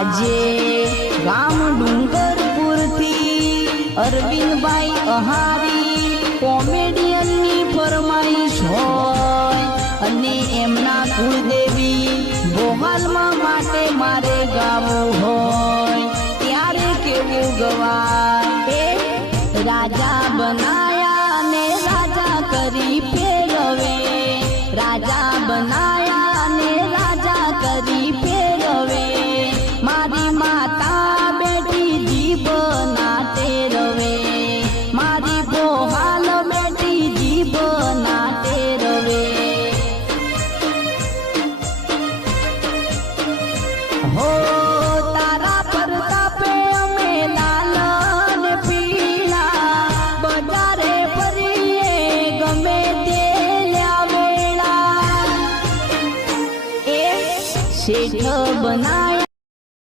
આજે ગામ ડુંગરપુરથી અરવિંદભાઈ અહારી કોમેડિયનની ફરમાઈશ હોય અને એમના કુળદેવી બોહાલમાં માટે મારે ગાવું હોય ત્યારે કેવું ગવાય રાજા બનાયા ને રાજા કરી ફેરવે રાજા બનાયા ને રાજા કરી ફેરવે મારી માતા બેટી જીભ ના ટેરવે મારી બોહાલ બેટી જીભ ના ટેરવે હો તારા પ્રતાપે અમે લાલ ને પીળા બજારે ફરીએ ગમે તે લ્યાવેલા એ શેઠ બના